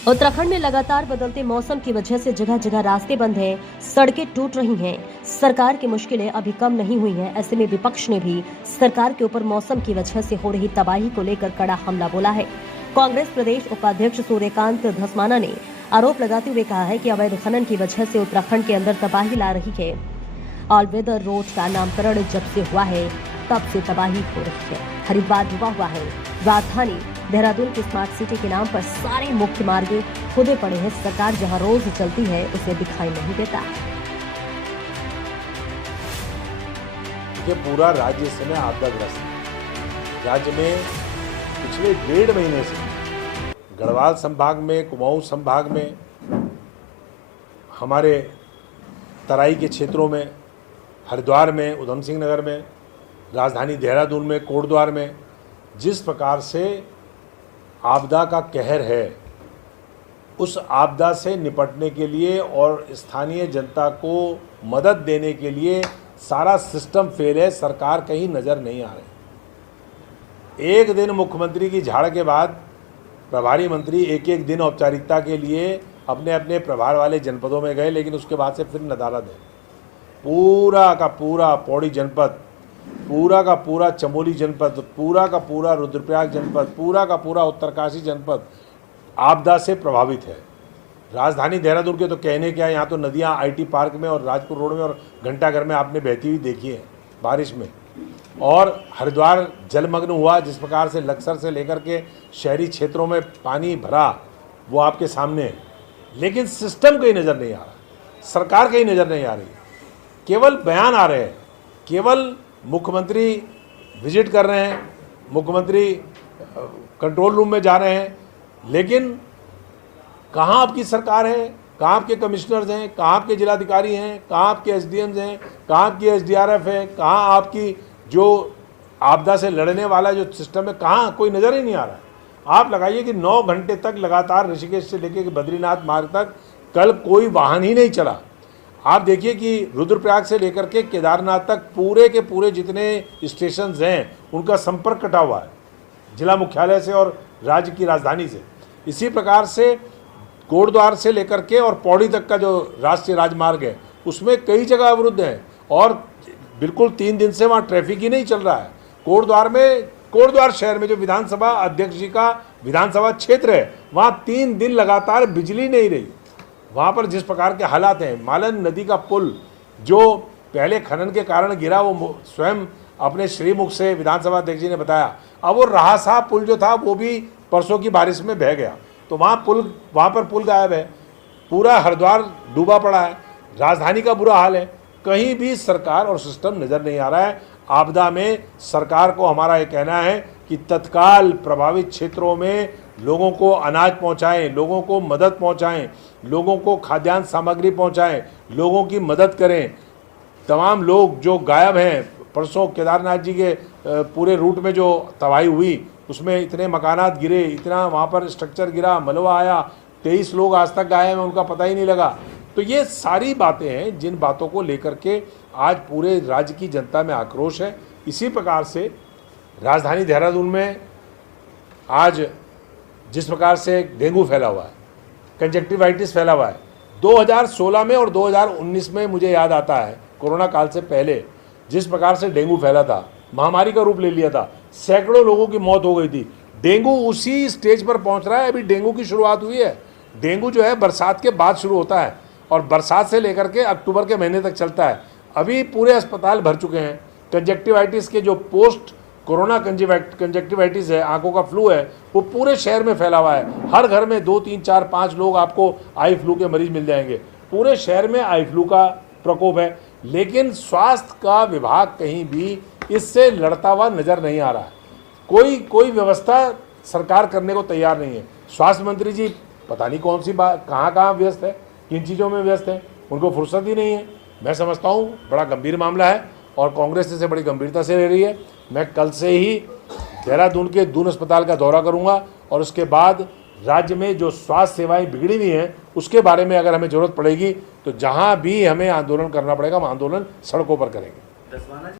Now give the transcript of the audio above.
उत्तराखंड में लगातार बदलते मौसम की वजह से जगह जगह रास्ते बंद हैं, सड़कें टूट रही हैं। सरकार की मुश्किलें अभी कम नहीं हुई हैं। ऐसे में विपक्ष ने भी सरकार के ऊपर मौसम की वजह से हो रही तबाही को लेकर कड़ा हमला बोला है। कांग्रेस प्रदेश उपाध्यक्ष सूर्यकांत धस्माना ने आरोप लगाते हुए कहा है कि अवैध खनन की वजह से उत्तराखंड के अंदर तबाही ला रही है। ऑल वेदर रोड का नामकरण जब से हुआ है तब से तबाही हो रही है। हरिद्वार डूबा हुआ है। राजधानी देहरादून की स्मार्ट सिटी के नाम पर सारे मुख्य मार्ग खुदे पड़े हैं। सरकार जहां रोज चलती है उसे दिखाई नहीं देता। ये पूरा राज्य इस समय आपदाग्रस्त है। राज्य में पिछले 1.5 महीने से गढ़वाल संभाग में, कुमाऊं संभाग में, हमारे तराई के क्षेत्रों में, हरिद्वार में, उधम सिंह नगर में, राजधानी देहरादून में, कोटद्वार में जिस प्रकार से आपदा का कहर है, उस आपदा से निपटने के लिए और स्थानीय जनता को मदद देने के लिए सारा सिस्टम फेल है। सरकार कहीं नज़र नहीं आ रही। एक दिन मुख्यमंत्री की झाड़ के बाद प्रभारी मंत्री एक एक दिन औपचारिकता के लिए अपने अपने प्रभार वाले जनपदों में गए, लेकिन उसके बाद से फिर नदारद है। पूरा का पूरा पौड़ी जनपद, पूरा का पूरा चमोली जनपद, पूरा का पूरा रुद्रप्रयाग जनपद, पूरा का पूरा उत्तरकाशी जनपद आपदा से प्रभावित है। राजधानी देहरादून के तो कहने क्या, यहाँ तो नदियाँ आईटी पार्क में और राजपुर रोड में और घंटाघर में आपने बहती हुई देखी है बारिश में। और हरिद्वार जलमग्न हुआ, जिस प्रकार से लक्सर से लेकर के शहरी क्षेत्रों में पानी भरा, वो आपके सामने है। लेकिन सिस्टम कहीं नज़र नहीं आ रहा, सरकार कहीं नज़र नहीं आ रही। केवल बयान आ रहे हैं, केवल मुख्यमंत्री विजिट कर रहे हैं, मुख्यमंत्री कंट्रोल रूम में जा रहे हैं, लेकिन कहाँ आपकी सरकार है, कहाँ आपके कमिश्नर्स हैं, कहाँ आपके जिलाधिकारी हैं, कहाँ आपके एसडीएम्स हैं, कहाँ आपकी एसडीआरएफ है, कहाँ आपकी जो आपदा से लड़ने वाला जो सिस्टम है, कहाँ कोई नज़र ही नहीं आ रहा है। आप लगाइए कि 9 घंटे तक लगातार ऋषिकेश से लेकर बद्रीनाथ मार्ग तक कल कोई वाहन ही नहीं चला। आप देखिए कि रुद्रप्रयाग से लेकर के केदारनाथ तक पूरे के पूरे जितने स्टेशंस हैं उनका संपर्क कटा हुआ है जिला मुख्यालय से और राज्य की राजधानी से। इसी प्रकार से कोटद्वार से लेकर के और पौड़ी तक का जो राष्ट्रीय राजमार्ग है उसमें कई जगह अवरुद्ध हैं और बिल्कुल 3 दिन से वहाँ ट्रैफिक ही नहीं चल रहा है। कोटद्वार शहर में जो विधानसभा अध्यक्ष जी का विधानसभा क्षेत्र है, वहाँ 3 दिन लगातार बिजली नहीं रही। वहाँ पर जिस प्रकार के हालात हैं, मालन नदी का पुल जो पहले खनन के कारण गिरा, वो स्वयं अपने श्रीमुख से विधानसभा अध्यक्ष जी ने बताया, अब वो रहासा पुल जो था वो भी परसों की बारिश में बह गया, तो वहाँ पर पुल गायब है। पूरा हरिद्वार डूबा पड़ा है, राजधानी का बुरा हाल है। कहीं भी सरकार और सिस्टम नज़र नहीं आ रहा है। आपदा में सरकार को हमारा ये कहना है कि तत्काल प्रभावित क्षेत्रों में लोगों को अनाज पहुंचाएं, लोगों को मदद पहुंचाएं, लोगों को खाद्यान्न सामग्री पहुंचाएं, लोगों की मदद करें। तमाम लोग जो गायब हैं, परसों केदारनाथ जी के पूरे रूट में जो तबाही हुई उसमें इतने मकानात गिरे, इतना वहाँ पर स्ट्रक्चर गिरा, मलबा आया, 23 लोग आज तक गायब हैं, उनका पता ही नहीं लगा। तो ये सारी बातें हैं जिन बातों को लेकर के आज पूरे राज्य की जनता में आक्रोश है। इसी प्रकार से राजधानी देहरादून में आज जिस प्रकार से डेंगू फैला हुआ है, कंजक्टिवाइटिस फैला हुआ है, 2016 में और 2019 में मुझे याद आता है कोरोना काल से पहले जिस प्रकार से डेंगू फैला था, महामारी का रूप ले लिया था, सैकड़ों लोगों की मौत हो गई थी। डेंगू उसी स्टेज पर पहुंच रहा है। अभी डेंगू की शुरुआत हुई है। डेंगू जो है बरसात के बाद शुरू होता है और बरसात से लेकर के अक्टूबर के महीने तक चलता है। अभी पूरे अस्पताल भर चुके हैं। कंजक्टिवाइटिस के जो पोस्ट कोरोना कंजक्टिवाइटिस है, आंखों का फ्लू है, वो पूरे शहर में फैला हुआ है। हर घर में 2, 3, 4, 5 लोग आपको आई फ्लू के मरीज मिल जाएंगे। पूरे शहर में आई फ्लू का प्रकोप है, लेकिन स्वास्थ्य का विभाग कहीं भी इससे लड़ता हुआ नजर नहीं आ रहा है। कोई व्यवस्था सरकार करने को तैयार नहीं है। स्वास्थ्य मंत्री जी पता नहीं कौन सी बात कहाँ व्यस्त है, किन चीज़ों में व्यस्त है, उनको फुर्सत ही नहीं है। मैं समझता हूँ बड़ा गंभीर मामला है और कांग्रेस इसे बड़ी गंभीरता से ले रही है। मैं कल से ही देहरादून के दून अस्पताल का दौरा करूंगा और उसके बाद राज्य में जो स्वास्थ्य सेवाएं बिगड़ी हुई हैं उसके बारे में अगर हमें ज़रूरत पड़ेगी तो जहां भी हमें आंदोलन करना पड़ेगा हम आंदोलन सड़कों पर करेंगे।